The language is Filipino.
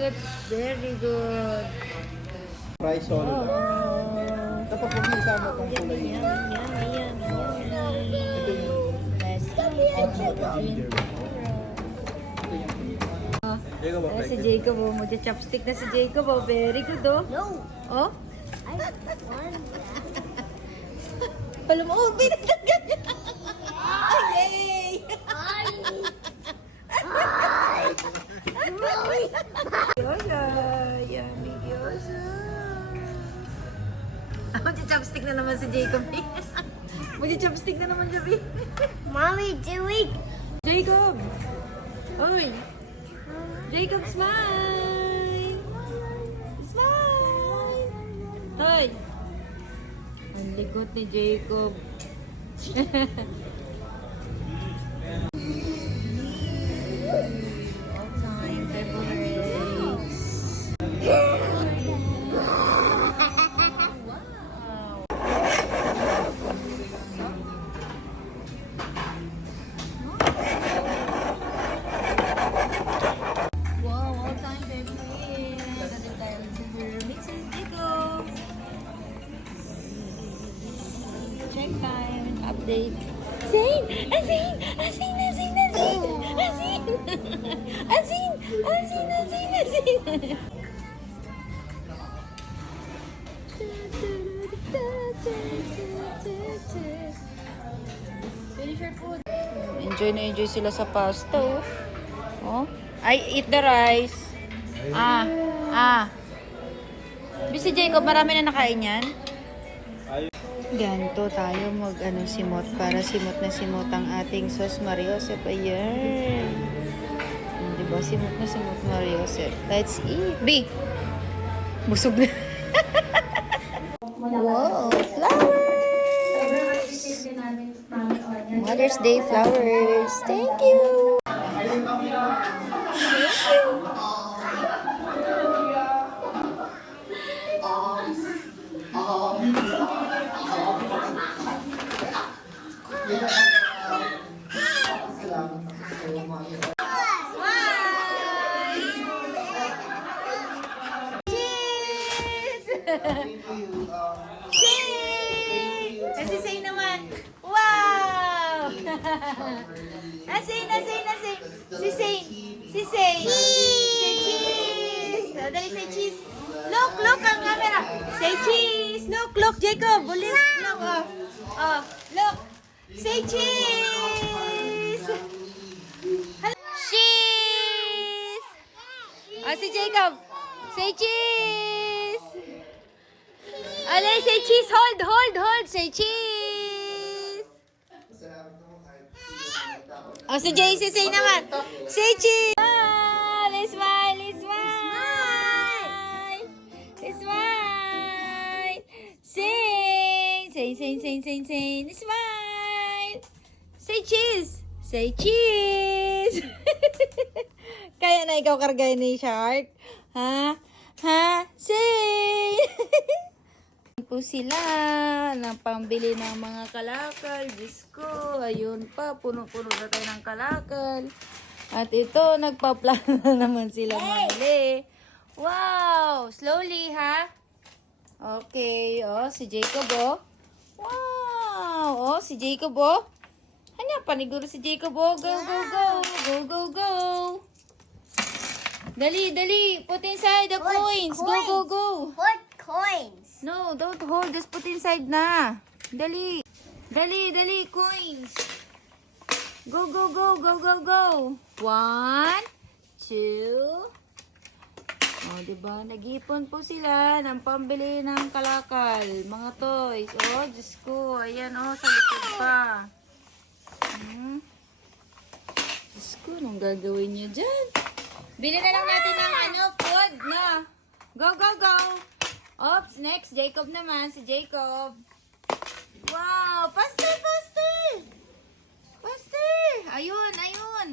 good. Very good. Rice solo lang. Oh. Dapat huwag niya isama itong kulay. yummy, yummy, yummy, yummy. Ito yung... Let's eat. Jacob, Ah, si Jacob, oh, magcha-chopstick na si Jacob, oh. Very good, oh. No, Oh? I want. Alam mo, oh, binagdagan niya. Yay! Gyoza! Magcha-chopstick na naman si Jacob. magcha-chopstick na naman siya, Bi. Mommy, it. Jacob! Oy! Jacob, smile! Smile! Hoy! Ang likot ni Jacob. time. Update. Asin! Asin! Asin! Asin! Asin! Asin! Asin! Asin! Asin! Asin! Finish your food. Enjoy na enjoy sila sa pasta, oh. Oh. I eat the rice. Ah. Ah. Busy Jacob, marami na nakain yan? Ganto tayo mag ano simot para simot na simot ang ating sauce Mariosep. Ayan. Di ba? Simot na simot Mariosep. Let's eat. B. Busog na. wow, flowers! Mother's Day flowers. Thank you. Kasi say naman. Wow! Asay, asay, asay. Si Say. Si Say. Say cheese. Dali, say cheese. Look, look ang camera. Say cheese. Look, look, Jacob. Ulit. Look, oh. Oh, look. Say cheese. Cheese. Oh, si Jacob. Say cheese. Alay, say cheese. Hold, hold, hold. Say cheese. O, si JC say naman. Say cheese. Smile, smile, smile. Smile. Sing. Sing, sing, sing, sing, sing. Smile. Say cheese. Say cheese. Kaya na ikaw kargay ni Shark? Ha? Ha? Sing. po sila ng pambili ng mga kalakal. Diyos ko, ayun pa, puno-puno na tayo ng kalakal. At ito, nagpaplano na naman sila mali. Wow! Slowly, ha? Okay, oh, si Jacob, oh. Wow! Oh, si Jacob, oh. Ano, paniguro si Jacob, oh. Go, go, go. Go, go, go. Dali, dali. Put inside the Put coins. Go, go, coins. go. Put coins. No, don't hold. Just put inside na. Dali. Dali, dali. Coins. Go, go, go, go, go, go. One, two. O, oh, diba? Nag-ipon po sila ng pambili ng kalakal. Mga toys. Oh, Diyos ko. Ayan, oh, sa likod pa. Hmm. Diyos ko, anong gagawin niyo dyan? Bili na lang natin ng ano, food na. Go, go, go. Oops, next, Jacob naman. Si Jacob. Wow, faster, faster. Faster. Ayun, ayun.